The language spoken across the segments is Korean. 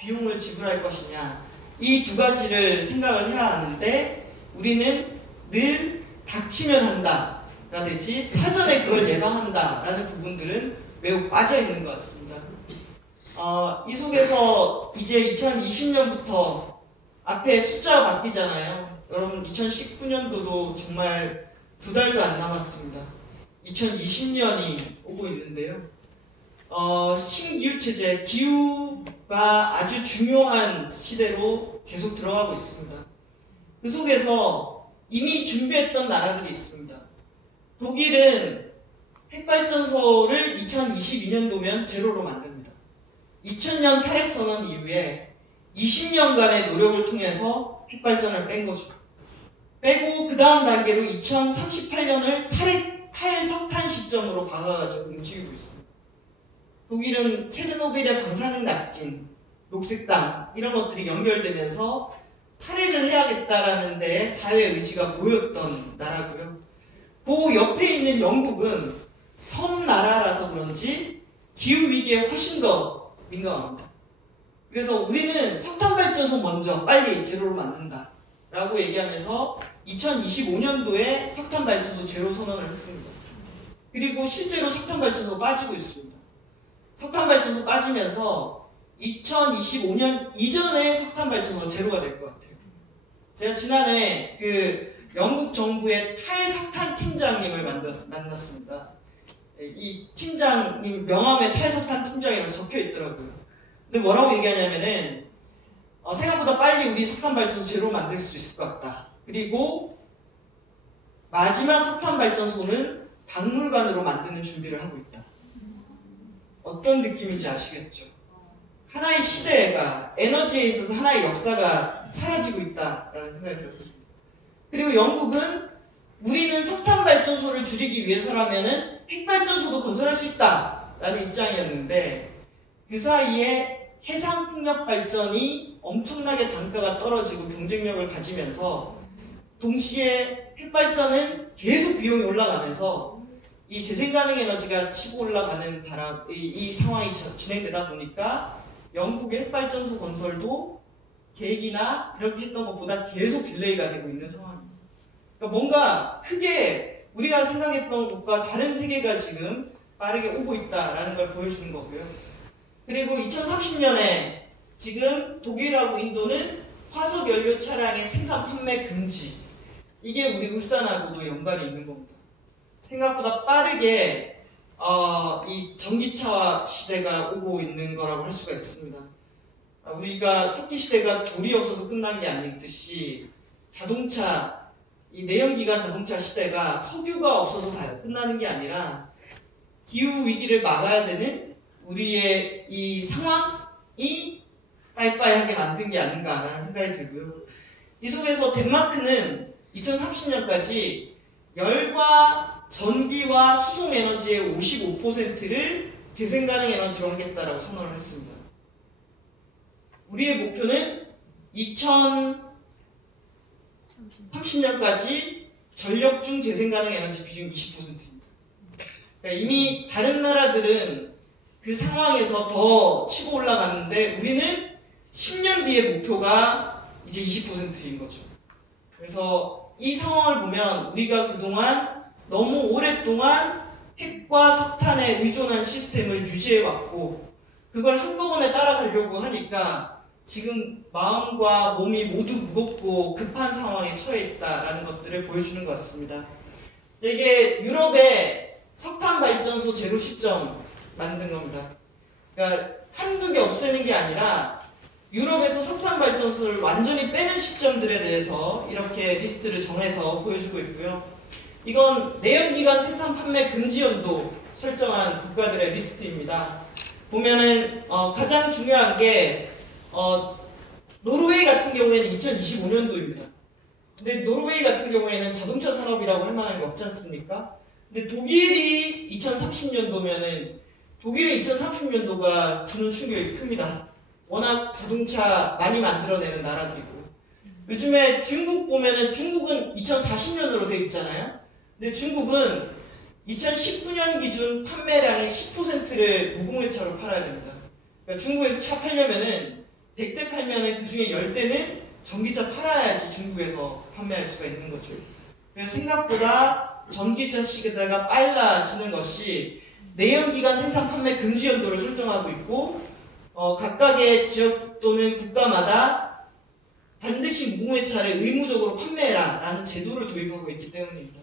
비용을 지불할 것이냐, 이 두 가지를 생각을 해야 하는데 우리는 늘 닥치면 한다가 되지 사전에 그걸 예방한다라는 부분들은 매우 빠져있는 것 같습니다. 이 속에서 이제 2020년부터 앞에 숫자가 바뀌잖아요. 여러분 2019년도도 정말 2달도 안 남았습니다. 2020년이 오고 있는데요. 신기후체제, 기후가 아주 중요한 시대로 계속 들어가고 있습니다. 그 속에서 이미 준비했던 나라들이 있습니다. 독일은 핵발전소를 2022년도면 제로로 만듭니다. 2000년 탈핵선언 이후에 20년간의 노력을 통해서 핵발전을 뺀 거죠. 빼고 그 다음 단계로 2038년을 탈석탄 시점으로 박아가지고 움직이고 있습니다. 독일은 체르노빌의 방사능 낙진, 녹색당 이런 것들이 연결되면서 탈핵을 해야겠다라는 데에 사회 의지가 모였던 나라고요. 그 옆에 있는 영국은 섬나라라서 그런지 기후위기에 훨씬 더 민감합니다. 그래서 우리는 석탄발전소 먼저 빨리 제로로 만든다 라고 얘기하면서 2025년도에 석탄발전소 제로 선언을 했습니다. 그리고 실제로 석탄발전소 빠지고 있습니다. 석탄발전소 빠지면서 2025년 이전에 석탄발전소가 제로가 될 것 같아요. 제가 지난해 영국 정부의 탈석탄 팀장님을 만났습니다. 이 팀장님 명함에 탈석탄 팀장이라고 적혀 있더라고요. 근데 뭐라고 얘기하냐면은 생각보다 빨리 우리 석탄발전소 제로 만들 수 있을 것 같다. 그리고 마지막 석탄발전소는 박물관으로 만드는 준비를 하고 있다. 어떤 느낌인지 아시겠죠? 하나의 시대가 에너지에 있어서 하나의 역사가 사라지고 있다라는 생각이 들었습니다. 그리고 영국은 우리는 석탄발전소를 줄이기 위해서라면은 핵발전소도 건설할 수 있다라는 입장이었는데 그 사이에 해상풍력 발전이 엄청나게 단가가 떨어지고 경쟁력을 가지면서 동시에 핵발전은 계속 비용이 올라가면서 이 재생가능 에너지가 치고 올라가는 이 상황이 진행되다 보니까 영국의 핵발전소 건설도 계획이나 이렇게 했던 것보다 계속 딜레이가 되고 있는 상황입니다. 그러니까 뭔가 크게 우리가 생각했던 것과 다른 세계가 지금 빠르게 오고 있다라는 걸 보여주는 거고요. 그리고 2030년에 지금 독일하고 인도는 화석연료 차량의 생산 판매 금지, 이게 우리 울산하고도 연관이 있는 겁니다. 생각보다 빠르게 이 전기차 시대가 오고 있는 거라고 할 수가 있습니다. 우리가 석기 시대가 돌이 없어서 끝난 게 아니듯이 자동차, 이 내연기관 자동차 시대가 석유가 없어서 다 끝나는 게 아니라 기후 위기를 막아야 되는 우리의 이 상황이 빠이빠이하게 만든 게 아닌가라는 생각이 들고요. 이 속에서 덴마크는 2030년까지 열과 전기와 수송 에너지의 55%를 재생가능 에너지로 하겠다라고 선언을 했습니다. 우리의 목표는 2030년까지 전력 중 재생가능 에너지 비중 20%입니다. 그러니까 이미 다른 나라들은 그 상황에서 더 치고 올라갔는데 우리는 10년 뒤의 목표가 이제 20%인 거죠. 그래서 이 상황을 보면 우리가 그동안 너무 오랫동안 핵과 석탄에 의존한 시스템을 유지해왔고 그걸 한꺼번에 따라가려고 하니까 지금 마음과 몸이 모두 무겁고 급한 상황에 처해 있다라는 것들을 보여주는 것 같습니다. 이게 유럽의 석탄발전소 제로 시점 만든 겁니다. 그러니까 한두 개 없애는 게 아니라 유럽에서 석탄발전소를 완전히 빼는 시점들에 대해서 이렇게 리스트를 정해서 보여주고 있고요. 이건 내연기관 생산 판매 금지 연도 설정한 국가들의 리스트입니다. 보면은 가장 중요한 게 노르웨이 같은 경우에는 2025년도입니다. 근데 노르웨이 같은 경우에는 자동차 산업이라고 할 만한 게 없지 않습니까? 근데 독일이 2030년도면은 독일의 2030년도가 주는 충격이 큽니다. 워낙 자동차 많이 만들어내는 나라들이고 요즘에 중국 보면은 중국은 2040년으로 돼 있잖아요. 근데 중국은 2019년 기준 판매량의 10%를 무공해차로 팔아야 됩니다. 그러니까 중국에서 차 팔려면은 100대 팔면은 그 중에 10대는 전기차 팔아야지 중국에서 판매할 수가 있는 거죠. 그래서 생각보다 전기차 시대가 빨라지는 것이 내연기관 생산 판매 금지 연도를 설정하고 있고 각각의 지역 또는 국가마다 반드시 무공해차를 의무적으로 판매해라 라는 제도를 도입하고 있기 때문입니다.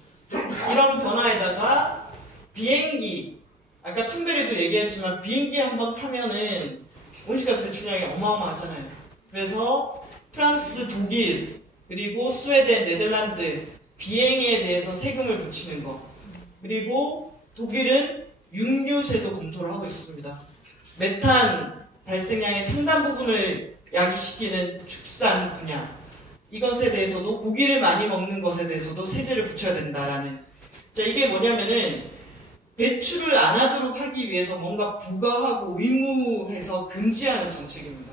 이런 변화에다가 비행기, 아까 툰베리도 얘기했지만 비행기 한번 타면은 온실가스 배출량이 어마어마하잖아요. 그래서 프랑스, 독일, 그리고 스웨덴, 네덜란드 비행에 대해서 세금을 붙이는 거, 그리고 독일은 육류세도 검토를 하고 있습니다. 메탄 발생량의 상당 부분을 야기시키는 축산 분야, 이것에 대해서도 고기를 많이 먹는 것에 대해서도 세제를 붙여야 된다라는. 자, 이게 뭐냐면은 배출을 안 하도록 하기 위해서 뭔가 부과하고 의무해서 금지하는 정책입니다.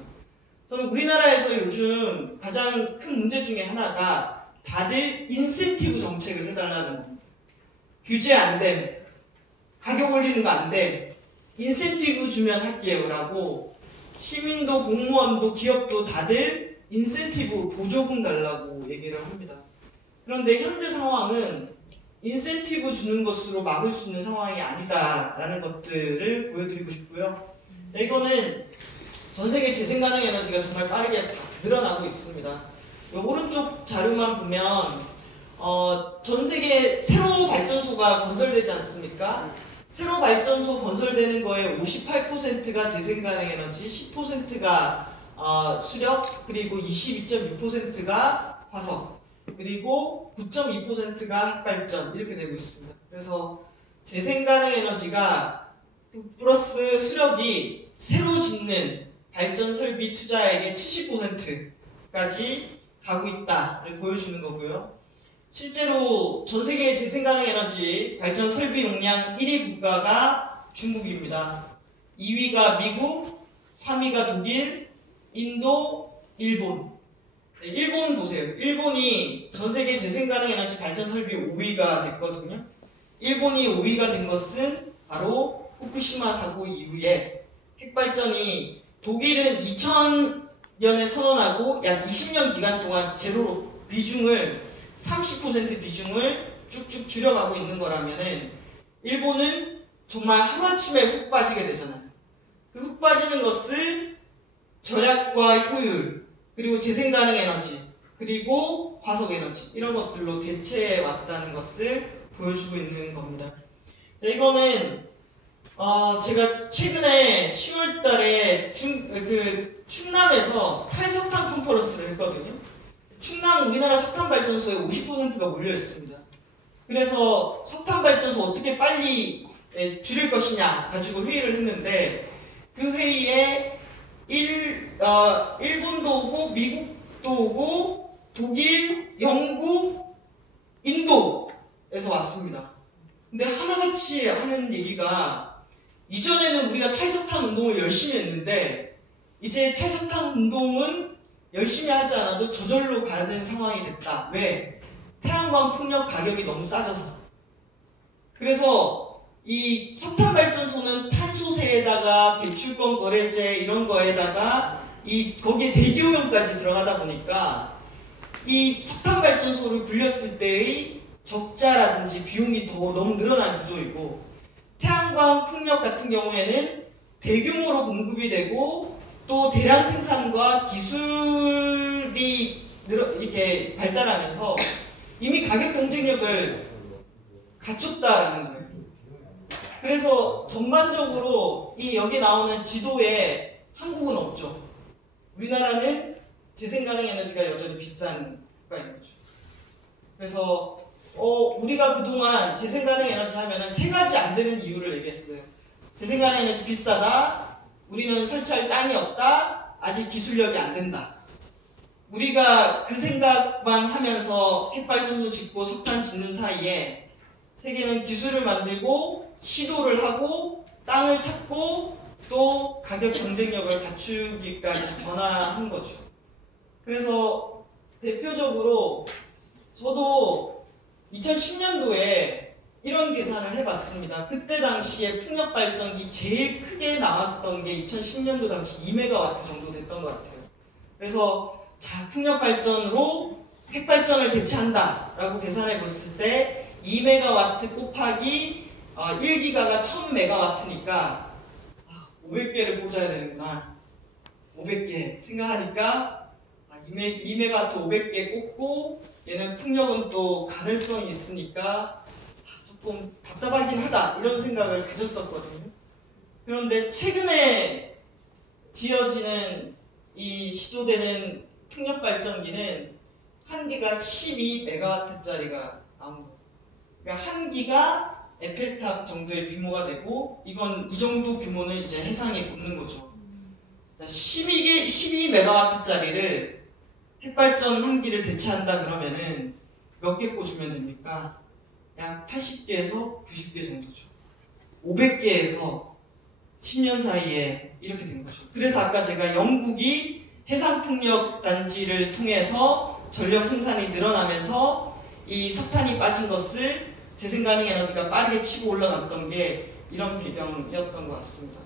저는 우리나라에서 요즘 가장 큰 문제 중에 하나가 다들 인센티브 정책을 해달라는 겁니다. 규제 안 됨, 가격 올리는 거 안 됨, 인센티브 주면 할게요 라고 시민도 공무원도 기업도 다들 인센티브 보조금 달라고 얘기를 합니다. 그런데 현재 상황은 인센티브 주는 것으로 막을 수 있는 상황이 아니다라는 것들을 보여드리고 싶고요. 자, 이거는 전 세계 재생가능 에너지가 정말 빠르게 늘어나고 있습니다. 이 오른쪽 자료만 보면 전 세계 새로 발전소가 건설되지 않습니까? 새로 발전소 건설되는 거에 58%가 재생가능 에너지, 10%가 수력, 그리고 22.6%가 화석, 그리고 9.2%가 핵발전 이렇게 되고 있습니다. 그래서 재생가능 에너지가 플러스 수력이 새로 짓는 발전 설비 투자액의 70%까지 가고 있다를 보여주는 거고요. 실제로 전 세계의 재생가능 에너지 발전 설비 용량 1위 국가가 중국입니다. 2위가 미국, 3위가 독일, 인도, 일본. 네, 일본 보세요. 일본이 전 세계 재생가능 에너지 발전 설비 5위가 됐거든요. 일본이 5위가 된 것은 바로 후쿠시마 사고 이후에 핵발전이 독일은 2000년에 선언하고 약 20년 기간 동안 제로로 비중을 30% 비중을 쭉쭉 줄여가고 있는 거라면은 일본은 정말 하루아침에 훅 빠지게 되잖아요. 그 훅 빠지는 것을 절약과 효율, 그리고 재생가능 에너지, 그리고 화석에너지 이런 것들로 대체해 왔다는 것을 보여주고 있는 겁니다. 자, 이거는 제가 최근에 10월 달에 충남에서 탈석탄 컨퍼런스를 했거든요. 충남 우리나라 석탄발전소의 50%가 몰려있습니다. 그래서 석탄발전소 어떻게 빨리 줄일 것이냐 가지고 회의를 했는데 그 회의에 일본도 오고 미국도 오고 독일, 영국, 인도에서 왔습니다. 근데 하나같이 하는 얘기가 이전에는 우리가 탈석탄 운동을 열심히 했는데 이제 탈석탄 운동은 열심히 하지 않아도 저절로 가는 상황이 됐다. 왜? 태양광 폭력 가격이 너무 싸져서. 그래서 이 석탄발전소는 탄소세에다가 배출권 거래제 이런 거에다가 거기에 대기오염까지 들어가다 보니까 이 석탄발전소를 굴렸을 때의 적자라든지 비용이 너무 늘어난 구조이고 태양광 풍력 같은 경우에는 대규모로 공급이 되고 또 대량 생산과 기술이 이렇게 발달하면서 이미 가격 경쟁력을 갖췄다라는 거예요. 그래서 전반적으로 여기 나오는 지도에 한국은 없죠. 우리나라는 재생가능 에너지가 여전히 비싼 국가인 거죠. 그래서 우리가 그동안 재생가능 에너지 하면은 세 가지 안 되는 이유를 얘기했어요. 재생가능 에너지 비싸다, 우리는 설치할 땅이 없다, 아직 기술력이 안 된다. 우리가 그 생각만 하면서 핵발전소 짓고 석탄 짓는 사이에 세계는 기술을 만들고 시도를 하고 땅을 찾고 또 가격 경쟁력을 갖추기까지 변화한 거죠. 그래서 대표적으로 저도 2010년도에 이런 계산을 해봤습니다. 그때 당시에 풍력발전기 제일 크게 나왔던 게 2010년도 당시 2메가와트 정도 됐던 것 같아요. 그래서 자, 풍력 발전으로 핵발전을 대체한다라고 계산해 봤을 때 2메가와트 곱하기 1기가가 1000메가와트니까 500개를 꽂아야 되는구나. 500개 생각하니까 2메가와트 500개 꽂고 얘는 풍력은 또 가능성이 있으니까 조금 답답하긴 하다 이런 생각을 가졌었거든요. 그런데 최근에 지어지는 이 시도되는 풍력 발전기는 한 기가 12메가와트짜리가 나온 거예요. 그러니까 한 기가 에펠탑 정도의 규모가 되고 이건 이 정도 규모는 이제 해상에 꽂는 거죠. 12메가와트짜리를 핵발전 한 기를 대체한다 그러면은 몇 개 꽂으면 됩니까? 약 80개에서 90개 정도죠. 500개에서 10년 사이에 이렇게 된 거죠. 그래서 아까 제가 영국이 해상풍력 단지를 통해서 전력 생산이 늘어나면서 이 석탄이 빠진 것을 재생가능 에너지가 빠르게 치고 올라갔던 게 이런 배경이었던 것 같습니다.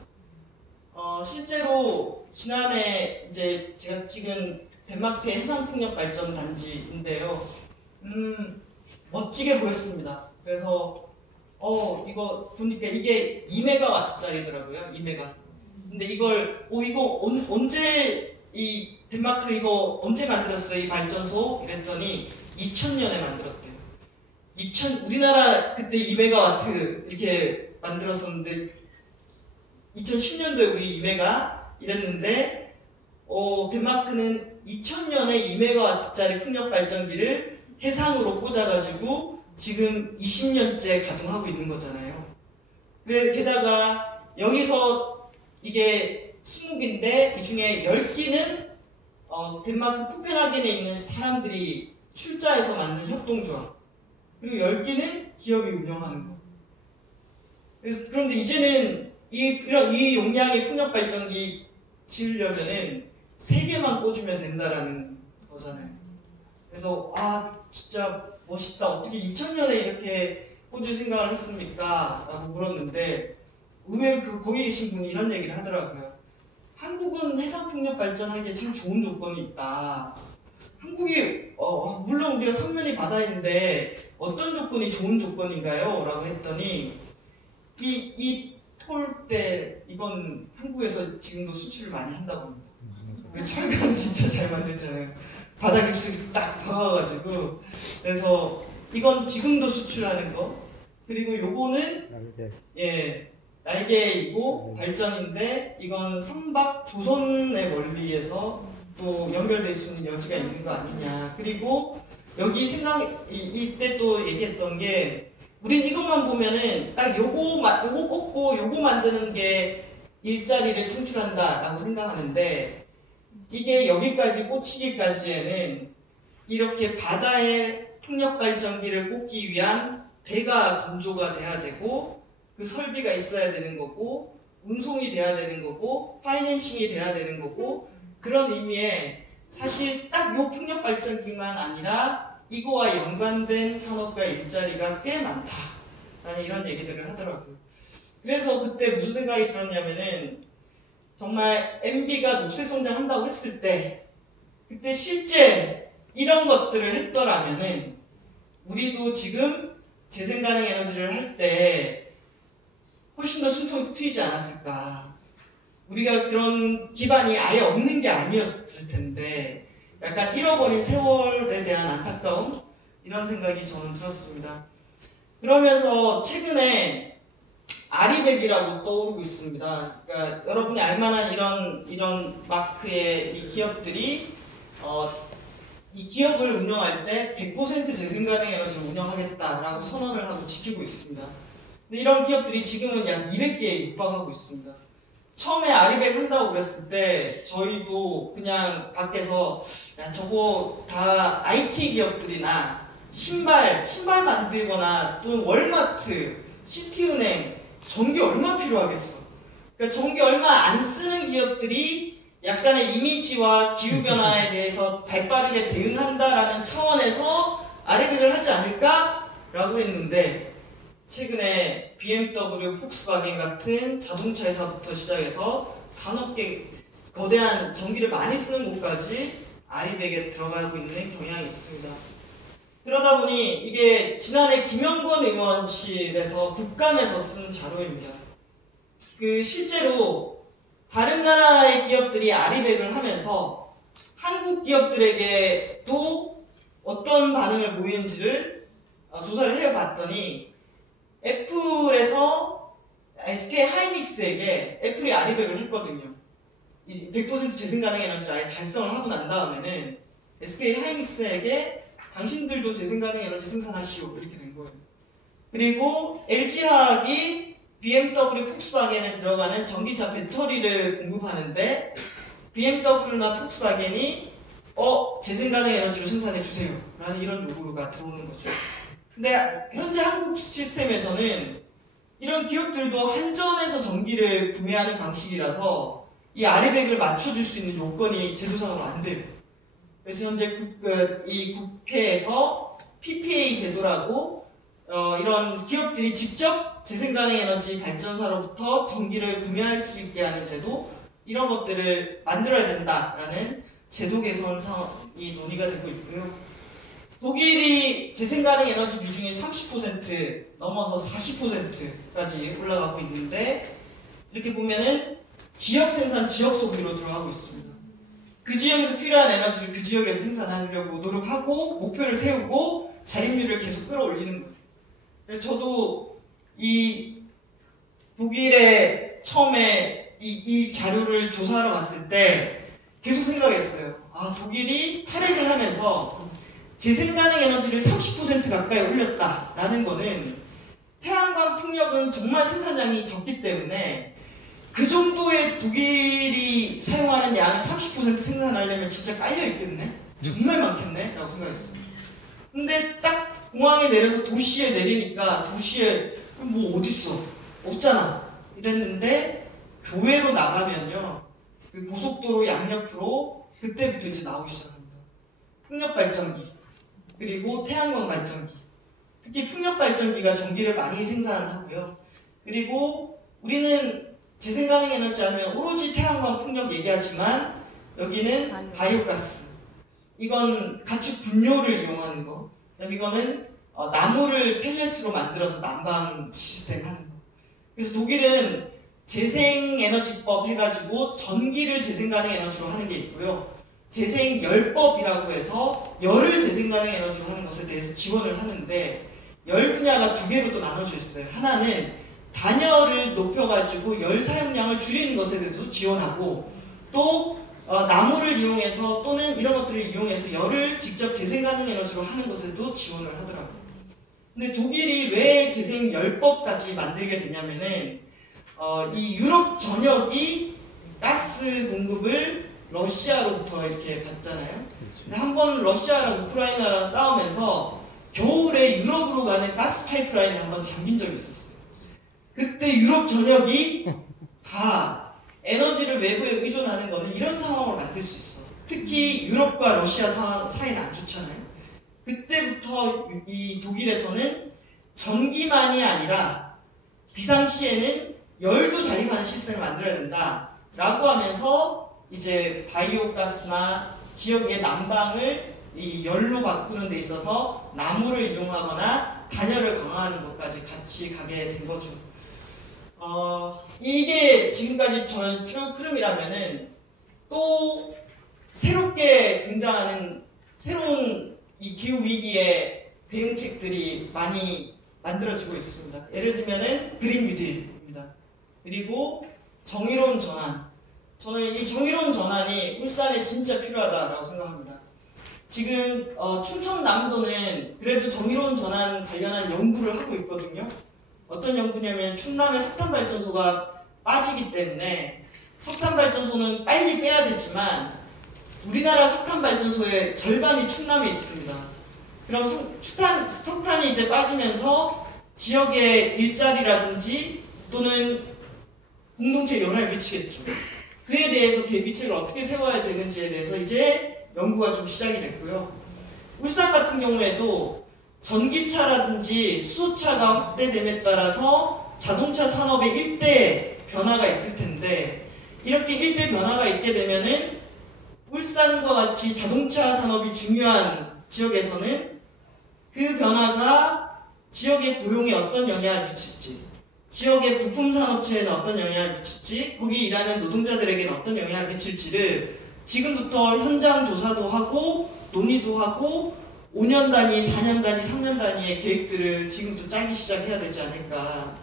실제로 지난해 이제 제가 찍은 덴마크의 해상풍력 발전 단지인데요. 멋지게 보였습니다. 그래서 이거 보니까 이게 2메가와트짜리더라고요. 2메가. 근데 이걸 이거 언제 이 덴마크 이거 언제 만들었어요? 이 발전소? 이랬더니 2000년에 만들었대요. 우리나라 그때 2메가와트 이렇게 만들었었는데 2010년도에 우리 2메가 이랬는데 덴마크는 2000년에 2메가와트짜리 풍력 발전기를 해상으로 꽂아가지고 지금 20년째 가동하고 있는 거잖아요. 게다가 여기서 이게 20기인데 이 중에 10기는 덴마크 코펜하겐에 있는 사람들이 출자해서 만든 협동조합, 그리고 10기는 기업이 운영하는 거. 그런데 이제는 이 용량의 풍력 발전기 지으려면은 3개만 꽂으면 된다라는 거잖아요. 그래서 진짜 멋있다. 어떻게 2000년에 이렇게 꽂을 생각을 했습니까? 라고 물었는데 의외로 거기 계신 분이 이런 얘기를 하더라고요. 한국은 해상풍력 발전하기에 참 좋은 조건이 있다. 한국이 물론 우리가 삼면이 바다인데 어떤 조건이 좋은 조건인가요? 라고 했더니 이 폴대 이건 한국에서 지금도 수출을 많이 한다고 합니다. 철강 진짜 잘 만들잖아요. 바다 깊숙이 딱 박아가지고. 그래서 이건 지금도 수출하는 거. 그리고 요거는 날개이고 발전인데 이건 선박 조선의 원리에서 또 연결될 수 있는 여지가 있는 거 아니냐. 그리고 여기 이때 또 얘기했던 게 우린 이것만 보면은 딱 요거 꽂고 요거 만드는 게 일자리를 창출한다 라고 생각하는데 이게 여기까지 꽂히기까지에는 이렇게 바다에 풍력 발전기를 꽂기 위한 배가 건조가 돼야 되고 그 설비가 있어야 되는 거고 운송이 돼야 되는 거고 파이낸싱이 돼야 되는 거고 그런 의미에 사실 딱 요 풍력 발전기만 아니라 이거와 연관된 산업과 일자리가 꽤 많다라는 이런 얘기들을 하더라고요. 그래서 그때 무슨 생각이 들었냐면은 정말 MB가 녹색 성장한다고 했을 때 그때 실제 이런 것들을 했더라면은 우리도 지금 재생가능 에너지를 할 때 훨씬 더 숨통이 트이지 않았을까. 우리가 그런 기반이 아예 없는 게 아니었을 텐데 약간 잃어버린 세월에 대한 안타까움 이런 생각이 저는 들었습니다. 그러면서 최근에 아리백이라고 떠오르고 있습니다. 그러니까 여러분이 알만한 이런 마크의 이 기업들이 이 기업을 운영할 때 100% 재생가능 에너지를 운영하겠다라고 선언을 하고 지키고 있습니다. 근데 이런 기업들이 지금은 약 200개에 육박하고 있습니다. 처음에 아리백 한다고 그랬을 때 저희도 그냥 밖에서 야 저거 다 IT 기업들이나 신발 만들거나 또는 월마트, 시티은행 전기 얼마 필요하겠어. 그러니까 전기 얼마 안 쓰는 기업들이 약간의 이미지와 기후변화에 대해서 발빠르게 대응한다라는 차원에서 아리백을 하지 않을까라고 했는데 산업계, 거대한 전기를 많이 쓰는 곳까지 아리백에 들어가고 있는 경향이 있습니다. 그러다 보니 이게 지난해 김영권 의원실에서 국감에서 쓴 자료입니다. 실제로 다른 나라의 기업들이 아리백을 하면서 한국 기업들에게도 어떤 반응을 보이는지를 조사를 해봤더니 애플에서 SK 하이닉스에게 애플이 아리백을 했거든요. 100% 재생 가능 에너지를 아예 달성을 하고 난 다음에는 SK 하이닉스에게 당신들도 재생 가능 에너지 생산하시오 이렇게 된 거예요. 그리고 LG화학이 BMW, 폭스바겐에 들어가는 전기차 배터리를 공급하는데 BMW나 폭스바겐이 재생 가능 에너지로 생산해 주세요 라는 이런 요구가 들어오는 거죠. 근데 현재 한국 시스템에서는 이런 기업들도 한전에서 전기를 구매하는 방식이라서 이 아리백을 맞춰줄 수 있는 요건이 제도상으로 안 돼요. 그래서 현재 이 국회에서 PPA 제도라고 이런 기업들이 직접 재생가능 에너지 발전사로부터 전기를 구매할 수 있게 하는 제도, 이런 것들을 만들어야 된다라는 제도 개선 사항이 논의가 되고 있고요. 독일이 재생가능 에너지 비중이 30% 넘어서 40%까지 올라가고 있는데, 이렇게 보면은 지역 생산, 지역 소비로 들어가고 있습니다. 그 지역에서 필요한 에너지를 그 지역에서 생산하려고 노력하고 목표를 세우고 자립률을 계속 끌어올리는 거예요. 그래서 저도 이 독일에 처음에 이 자료를 조사하러 갔을 때 계속 생각했어요. 독일이 탈핵을 하면서 재생가능 에너지를 30% 가까이 올렸다라는 거는 태양광 풍력은 정말 생산량이 적기 때문에 그 정도의 독일이 사용하는 양을 30% 생산하려면 진짜 깔려있겠네? 정말 많겠네? 라고 생각했어요. 근데 딱 공항에 내려서 도시에 내리니까 도시에 뭐 어딨어? 없잖아. 이랬는데 교외로 나가면요. 그 고속도로 양옆으로 그때부터 이제 나오기 시작합니다. 풍력발전기, 그리고 태양광 발전기. 특히 풍력발전기가 전기를 많이 생산하고요. 그리고 우리는 재생가능 에너지 하면 오로지 태양광 풍력 얘기하지만 여기는 바이오가스. 이건 가축 분뇨를 이용하는 거. 그다음 이거는 나무를 펠렛으로 만들어서 난방 시스템 하는 거. 그래서 독일은 재생에너지법 해가지고 전기를 재생가능 에너지로 하는 게 있고요. 재생열법이라고 해서 열을 재생가능 에너지로 하는 것에 대해서 지원을 하는데, 열 분야가 두 개로 또 나눠져 있어요. 하나는 단열을 높여가지고 열 사용량을 줄이는 것에 대해서 지원하고, 또 나무를 이용해서 또는 이런 것들을 이용해서 열을 직접 재생가능 에너지로 하는 것에도 지원을 하더라고요. 근데 독일이 왜 재생열법까지 만들게 됐냐면은 이 유럽 전역이 가스 공급을 러시아로부터 이렇게 받잖아요. 근데 한번 러시아랑 우크라이나랑 싸우면서 겨울에 유럽으로 가는 가스 파이프라인이 한번 잠긴 적이 있었어요. 그때 유럽 전역이 다 에너지를 외부에 의존하는 거는 이런 상황을 만들 수 있어. 특히 유럽과 러시아 사이는 안 좋잖아요. 그때부터 이 독일에서는 전기만이 아니라 비상시에는 열도 자립하는 시스템을 만들어야 된다 라고 하면서 이제 바이오가스나 지역의 난방을 이 열로 바꾸는 데 있어서 나무를 이용하거나 단열을 강화하는 것까지 같이 가게 된 거죠. 이게 지금까지 전 쭉 흐름이라면은 또 새롭게 등장하는 새로운 이 기후위기의 대응책들이 많이 만들어지고 있습니다. 예를 들면은 그린 뉴딜입니다. 그리고 정의로운 전환. 저는 이 정의로운 전환이 울산에 진짜 필요하다고 생각합니다. 지금 충청남도는 그래도 정의로운 전환 관련한 연구를 하고 있거든요. 어떤 연구냐면 충남의 석탄발전소가 빠지기 때문에 석탄발전소는 빨리 빼야 되지만 우리나라 석탄발전소의 절반이 충남에 있습니다. 그럼 석탄이 이제 빠지면서 지역의 일자리라든지 또는 공동체에 영향을 미치겠죠. 그에 대해서 대비책을 어떻게 세워야 되는지에 대해서 이제 연구가 좀 시작이 됐고요. 울산 같은 경우에도 전기차라든지 수소차가 확대됨에 따라서 자동차 산업의 일대 변화가 있을 텐데, 이렇게 일대 변화가 있게 되면은 울산과 같이 자동차 산업이 중요한 지역에서는 그 변화가 지역의 고용에 어떤 영향을 미칠지, 지역의 부품 산업체에는 어떤 영향을 미칠지, 거기 일하는 노동자들에게는 어떤 영향을 미칠지를 지금부터 현장 조사도 하고 논의도 하고 5년 단위, 4년 단위, 3년 단위의 계획들을 지금부터 짜기 시작해야 되지 않을까.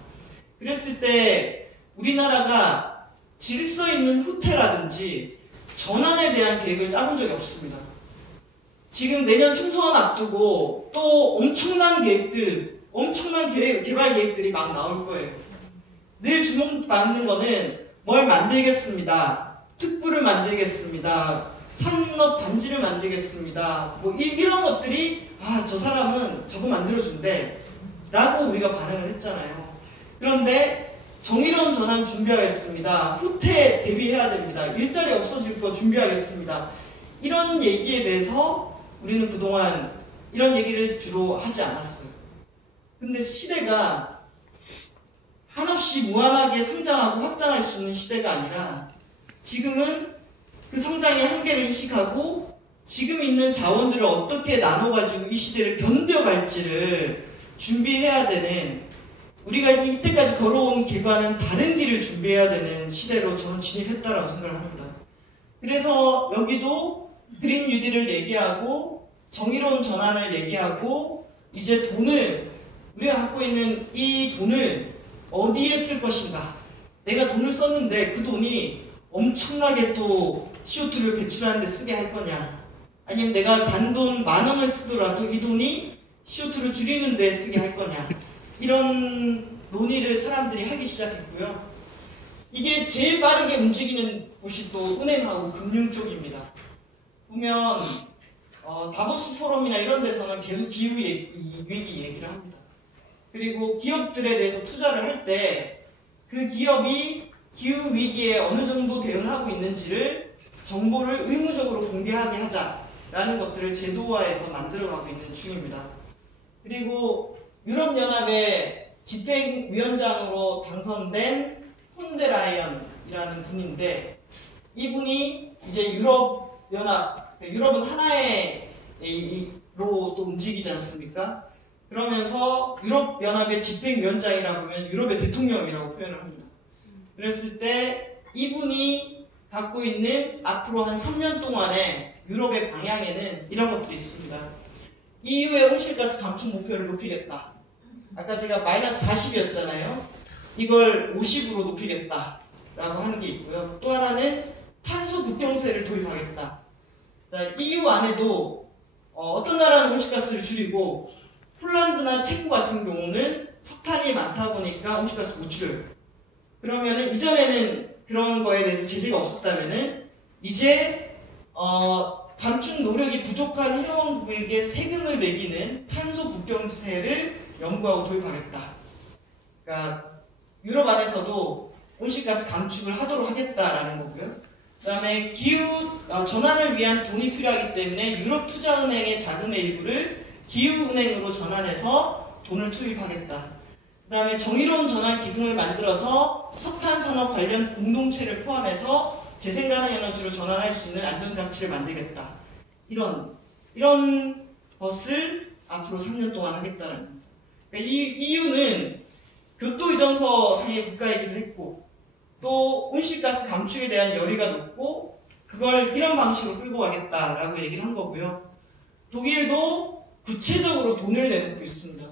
그랬을 때 우리나라가 질서 있는 후퇴라든지 전환에 대한 계획을 짜본 적이 없습니다. 지금 내년 총선 앞두고 또 엄청난 계획들, 엄청난 개발 계획들이 막 나올 거예요. 늘 주목받는 거는 뭘 만들겠습니다. 특구를 만들겠습니다. 산업 단지를 만들겠습니다. 뭐 이런 것들이 저 사람은 저거 만들어준대 라고 우리가 반응을 했잖아요. 그런데 정의로운 전환 준비하겠습니다. 후퇴 대비해야 됩니다. 일자리 없어질 거 준비하겠습니다. 이런 얘기에 대해서 우리는 그동안 이런 얘기를 주로 하지 않았어요. 근데 시대가 한없이 무한하게 성장하고 확장할 수 있는 시대가 아니라 지금은 그 성장의 한계를 인식하고 지금 있는 자원들을 어떻게 나눠가지고 이 시대를 견뎌갈지를 준비해야 되는, 우리가 이때까지 걸어온 길과는 다른 길을 준비해야 되는 시대로 저는 진입했다라고 생각을 합니다. 그래서 여기도 그린 뉴딜을 얘기하고 정의로운 전환을 얘기하고 이제 돈을, 우리가 갖고 있는 이 돈을 어디에 쓸 것인가. 내가 돈을 썼는데 그 돈이 엄청나게 또 CO2를 배출하는 데 쓰게 할 거냐, 아니면 내가 단돈 10,000원을 쓰더라도 이 돈이 CO2를 줄이는 데 쓰게 할 거냐, 이런 논의를 사람들이 하기 시작했고요. 이게 제일 빠르게 움직이는 곳이 또 은행하고 금융 쪽입니다. 보면 다보스 포럼이나 이런 데서는 계속 기후 위기 얘기를 합니다. 그리고 기업들에 대해서 투자를 할 때 그 기업이 기후 위기에 어느 정도 대응하고 있는지를 정보를 의무적으로 공개하게 하자라는 것들을 제도화해서 만들어가고 있는 중입니다. 그리고 유럽연합의 집행위원장으로 당선된 폰데라이언이라는 분인데, 이분이 이제 유럽연합, 유럽은 하나의 로 또 움직이지 않습니까? 그러면서 유럽연합의 집행위원장이라고 하면 유럽의 대통령이라고 표현을 합니다. 그랬을 때 이분이 갖고 있는 앞으로 한 3년 동안의 유럽의 방향에는 이런 것들이 있습니다. EU의 온실가스 감축 목표를 높이겠다. 아까 제가 마이너스 40이었잖아요. 이걸 50으로 높이겠다 라고 하는 게 있고요. 또 하나는 탄소 국경세를 도입하겠다. 자, EU 안에도 어떤 나라는 온실가스를 줄이고 폴란드나 체코 같은 경우는 석탄이 많다 보니까 온실가스 못 줄여요. 그러면은 이전에는 그런 거에 대해서 제재가 없었다면은 이제 감축 노력이 부족한 회원국에게 세금을 매기는 탄소 국경세를 연구하고 도입하겠다. 그러니까 유럽 안에서도 온실가스 감축을 하도록 하겠다라는 거고요. 그 다음에 기후 전환을 위한 돈이 필요하기 때문에 유럽투자은행의 자금의 일부를 기후은행으로 전환해서 돈을 투입하겠다. 그 다음에 정의로운 전환 기금을 만들어서 석탄산업 관련 공동체를 포함해서 재생가능 에너지로 전환할 수 있는 안전장치를 만들겠다. 이런 것을 앞으로 3년 동안 하겠다는 겁니다. 그러니까 이 EU는 교토의정서 상의 국가이기도 했고, 또 온실가스 감축에 대한 열의가 높고 그걸 이런 방식으로 끌고 가겠다라고 얘기를 한 거고요. 독일도 구체적으로 돈을 내놓고 있습니다.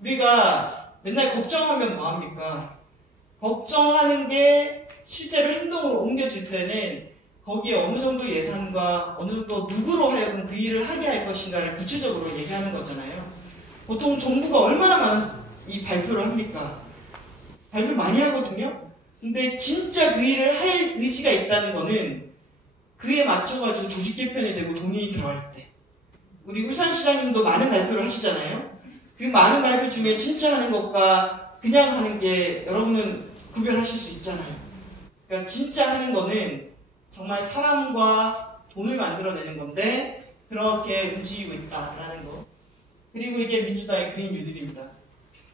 우리가 맨날 걱정하면 뭐합니까? 걱정하는 게 실제로 행동으로 옮겨질 때는 거기에 어느 정도 예산과 어느 정도 누구로 하여금 그 일을 하게 할 것인가를 구체적으로 얘기하는 거잖아요. 보통 정부가 얼마나 많은 이 발표를 합니까? 발표 많이 하거든요. 근데 진짜 그 일을 할 의지가 있다는 거는 그에 맞춰가지고 조직 개편이 되고 돈이 들어갈 때. 우리 울산시장님도 많은 발표를 하시잖아요. 그 많은 발표 중에 진짜 하는 것과 그냥 하는 게 여러분은 구별하실 수 있잖아요. 그러니까 진짜 하는 거는 정말 사람과 돈을 만들어내는 건데 그렇게 움직이고 있다라는 거. 그리고 이게 민주당의 그린 뉴딜입니다.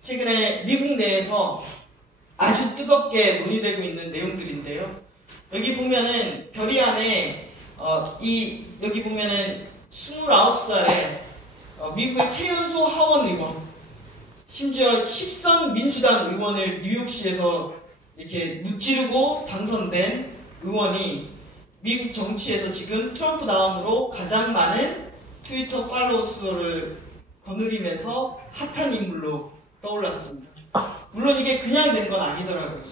최근에 미국 내에서 아주 뜨겁게 논의되고 있는 내용들인데요. 여기 보면은 별이 안에 여기 보면은 29살에 미국의 최연소 하원 의원, 심지어 10선 민주당 의원을 뉴욕시에서 이렇게 무찌르고 당선된 의원이 미국 정치에서 지금 트럼프 다음으로 가장 많은 트위터 팔로워 수를 거느리면서 핫한 인물로 떠올랐습니다. 물론 이게 그냥 된 건 아니더라고요.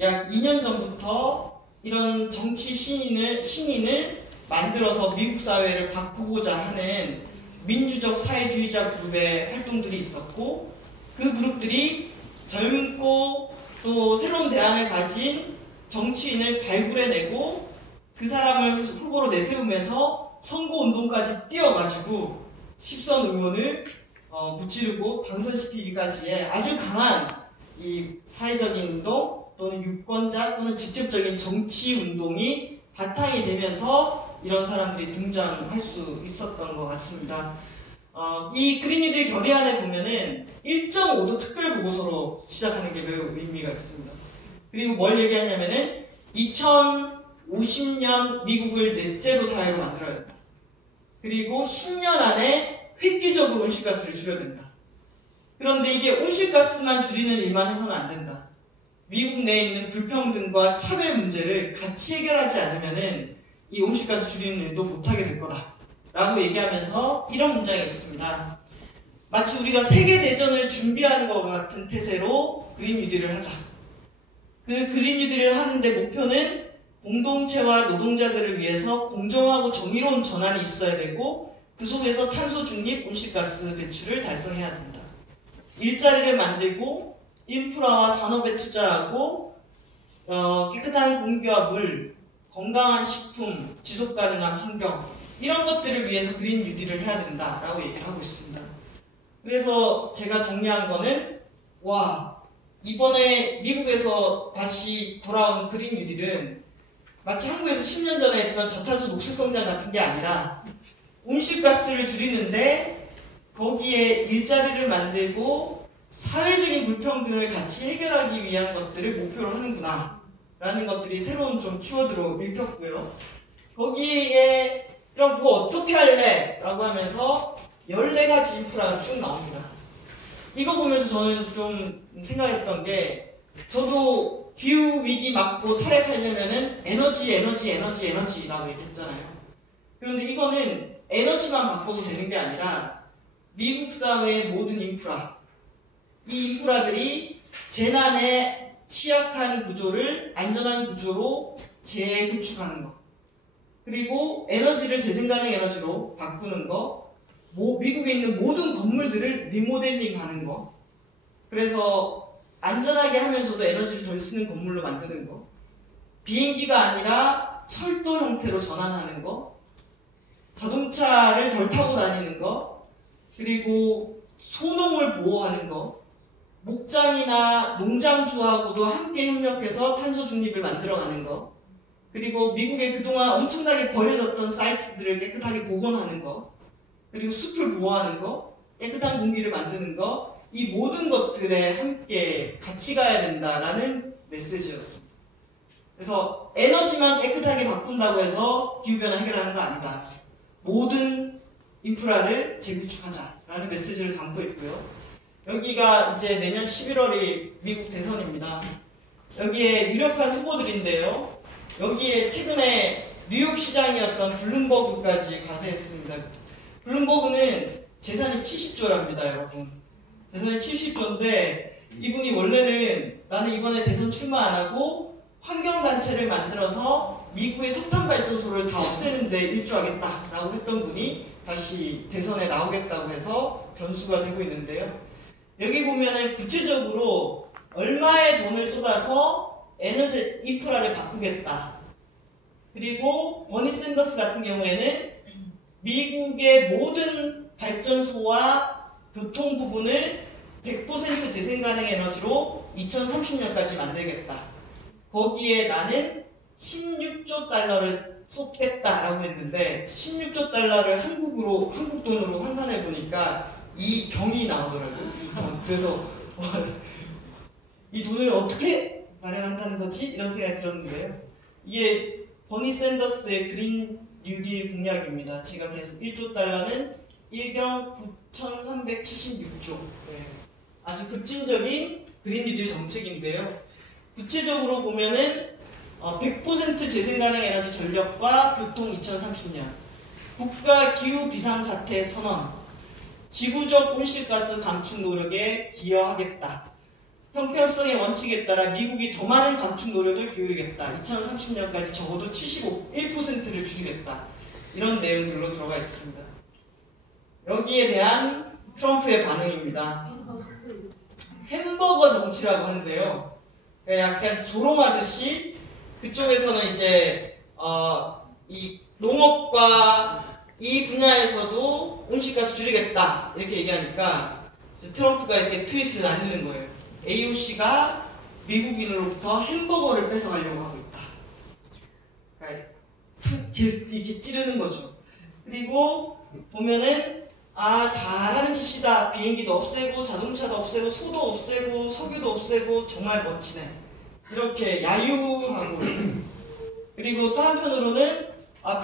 약 2년 전부터 이런 정치 신인을 만들어서 미국 사회를 바꾸고자 하는 민주적 사회주의자 그룹의 활동들이 있었고, 그 그룹들이 젊고 또 새로운 대안을 가진 정치인을 발굴해내고 그 사람을 후보로 내세우면서 선거운동까지 뛰어가지고 10선 의원을 무찌르고 당선시키기까지의 아주 강한 이 사회적인 운동 또는 유권자 또는 직접적인 정치 운동이 바탕이 되면서 이런 사람들이 등장할 수 있었던 것 같습니다. 이 그린 뉴딜 결의안에 보면은 1.5도 특별 보고서로 시작하는 게 매우 의미가 있습니다. 그리고 뭘 얘기하냐면은 2050년 미국을 넷제로 사회로 만들어야 된다. 그리고 10년 안에 획기적으로 온실가스를 줄여야 된다. 그런데 이게 온실가스만 줄이는 일만 해서는 안 된다. 미국 내에 있는 불평등과 차별 문제를 같이 해결하지 않으면은 이 온실가스 줄이는 일도 못하게 될 거다. 라고 얘기하면서 이런 문장이 있습니다. 마치 우리가 세계대전을 준비하는 것 같은 태세로 그린 뉴딜을 하자. 그 그린 뉴딜을 하는데 목표는 공동체와 노동자들을 위해서 공정하고 정의로운 전환이 있어야 되고 그 속에서 탄소 중립, 온실가스 배출을 달성해야 된다. 일자리를 만들고 인프라와 산업에 투자하고 깨끗한 공기와 물, 건강한 식품, 지속가능한 환경 이런 것들을 위해서 그린 뉴딜을 해야 된다라고 얘기를 하고 있습니다. 그래서 제가 정리한 거는 이번에 미국에서 다시 돌아온 그린 뉴딜은 마치 한국에서 10년 전에 했던 저탄소 녹색 성장 같은 게 아니라 온실가스를 줄이는데 거기에 일자리를 만들고 사회적인 불평등을 같이 해결하기 위한 것들을 목표로 하는구나 라는 것들이 새로운 좀 키워드로 읽혔고요. 거기에 그럼 그거 어떻게 할래? 라고 하면서 14가지 인프라가 쭉 나옵니다. 이거 보면서 저는 좀 생각했던 게 저도 기후위기 막고 탈핵하려면은 에너지라고 얘기했잖아요. 그런데 이거는 에너지만 바꿔서 되는 게 아니라 미국 사회의 모든 인프라, 이 인프라들이 재난에 취약한 구조를 안전한 구조로 재구축하는 것, 그리고 에너지를 재생가능 에너지로 바꾸는 것, 미국에 있는 모든 건물들을 리모델링하는 것, 그래서 안전하게 하면서도 에너지를 덜 쓰는 건물로 만드는 것, 비행기가 아니라 철도 형태로 전환하는 것, 자동차를 덜 타고 다니는 것, 그리고 소농을 보호하는 것, 목장이나 농장주하고도 함께 협력해서 탄소 중립을 만들어가는 것, 그리고 미국에 그동안 엄청나게 버려졌던 사이트들을 깨끗하게 복원하는 것, 그리고 숲을 보호하는 것, 깨끗한 공기를 만드는 것, 이 모든 것들에 함께 같이 가야 된다라는 메시지였습니다. 그래서 에너지만 깨끗하게 바꾼다고 해서 기후변화 해결하는 거 아니다. 모든 인프라를 재구축하자라는 메시지를 담고 있고요. 여기가 이제 내년 11월이 미국 대선입니다. 여기에 유력한 후보들인데요. 여기에 최근에 뉴욕 시장이었던 블룸버그까지 가세했습니다. 블룸버그는 재산이 70조랍니다, 여러분. 재산이 70조인데 이분이 원래는 나는 이번에 대선 출마 안 하고 환경단체를 만들어서 미국의 석탄발전소를 다 없애는데 일조하겠다라고 했던 분이 다시 대선에 나오겠다고 해서 변수가 되고 있는데요. 여기 보면은 구체적으로 얼마의 돈을 쏟아서 에너지 인프라를 바꾸겠다. 그리고 버니 샌더스 같은 경우에는 미국의 모든 발전소와 교통 부분을 100% 재생가능 에너지로 2030년까지 만들겠다. 거기에 나는 16조 달러를 쏟겠다라고 했는데 16조 달러를 한국 돈으로 환산해 보니까 이 병이 나오더라고요. 그래서 이 돈을 어떻게 마련한다는 거지? 이런 생각이 들었는데요. 이게 버니 샌더스의 그린 뉴딜 공약입니다. 제가 계속 1조 달러는 1경 9,376조. 네. 아주 급진적인 그린 뉴딜 정책인데요. 구체적으로 보면은 100% 재생 가능 에너지 전력과 교통 2030년, 국가 기후 비상사태 선언, 지구적 온실가스 감축 노력에 기여하겠다. 형평성의 원칙에 따라 미국이 더 많은 감축 노력을 기울이겠다. 2030년까지 적어도 1%를 줄이겠다. 이런 내용들로 들어가 있습니다. 여기에 대한 트럼프의 반응입니다. 햄버거 정치라고 하는데요. 약간 조롱하듯이 그쪽에서는 이제 이 농업과 이 분야에서도 온실가스 줄이겠다 이렇게 얘기하니까 트럼프가 이렇게 트윗을 날리는 거예요. AOC가 미국인으로부터 햄버거를 뺏어가려고 하고 있다. 그러니까 계속 이렇게 찌르는 거죠. 그리고 보면은 잘하는 짓이다. 비행기도 없애고 자동차도 없애고 소도 없애고 석유도 없애고 정말 멋지네. 이렇게 야유하고 있습니다. 그리고 또 한편으로는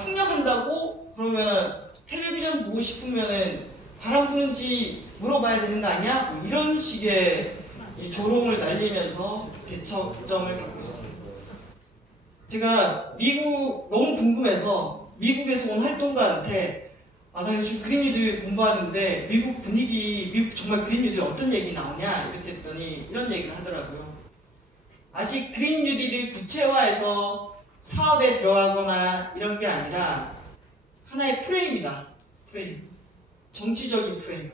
풍력한다고 그러면 텔레비전 보고 싶으면은 바람 부는지 물어봐야 되는 거 아니야? 뭐 이런 식의 이 조롱을 날리면서 대척점을 갖고 있습니다. 제가 미국 너무 궁금해서 미국에서 온 활동가한테 나 요즘 그린 뉴딜 공부하는데 미국 정말 그린 뉴딜 어떤 얘기 나오냐 이렇게 했더니 이런 얘기를 하더라고요. 아직 그린 뉴딜을 구체화해서 사업에 들어가거나 이런 게 아니라 하나의 프레임이다. 프레임. 정치적인 프레임.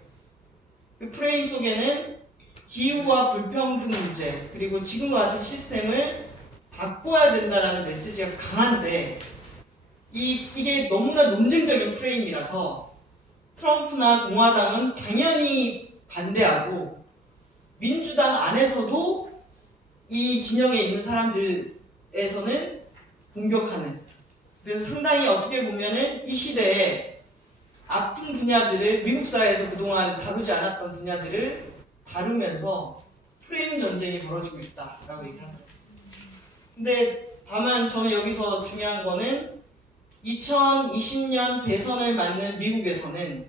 그 프레임 속에는 기후와 불평등 문제 그리고 지금과 같은 시스템을 바꿔야 된다는 메시지가 강한데 이게 너무나 논쟁적인 프레임이라서 트럼프나 공화당은 당연히 반대하고 민주당 안에서도 이 진영에 있는 사람들에서는 공격하는, 그래서 상당히 어떻게 보면은 이 시대에 아픈 분야들을 미국 사회에서 그동안 다루지 않았던 분야들을 다루면서 프레임 전쟁이 벌어지고 있다라고 얘기하더라고요. 근데 다만 저는 여기서 중요한 거는 2020년 대선을 맞는 미국에서는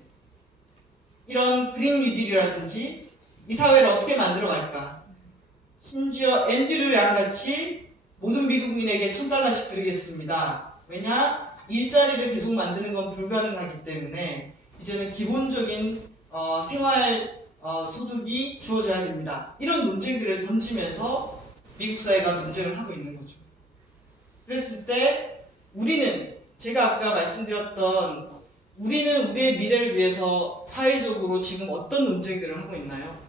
이런 그린 뉴딜이라든지 이 사회를 어떻게 만들어갈까, 심지어 앤드류 양같이 모든 미국인에게 $1,000씩 드리겠습니다. 왜냐? 일자리를 계속 만드는 건 불가능하기 때문에 이제는 기본적인 생활 소득이 주어져야 됩니다. 이런 논쟁들을 던지면서 미국 사회가 논쟁을 하고 있는 거죠. 그랬을 때 우리는, 제가 아까 말씀드렸던 우리는 우리의 미래를 위해서 사회적으로 지금 어떤 논쟁들을 하고 있나요?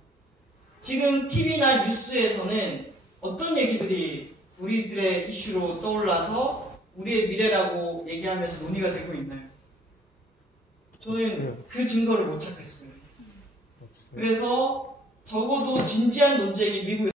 지금 TV나 뉴스에서는 어떤 얘기들이 우리들의 이슈로 떠올라서 우리의 미래라고 얘기하면서 논의가 되고 있나요? 저는 그 증거를 못 찾겠어요. 그래서 적어도 진지한 논쟁이 미국에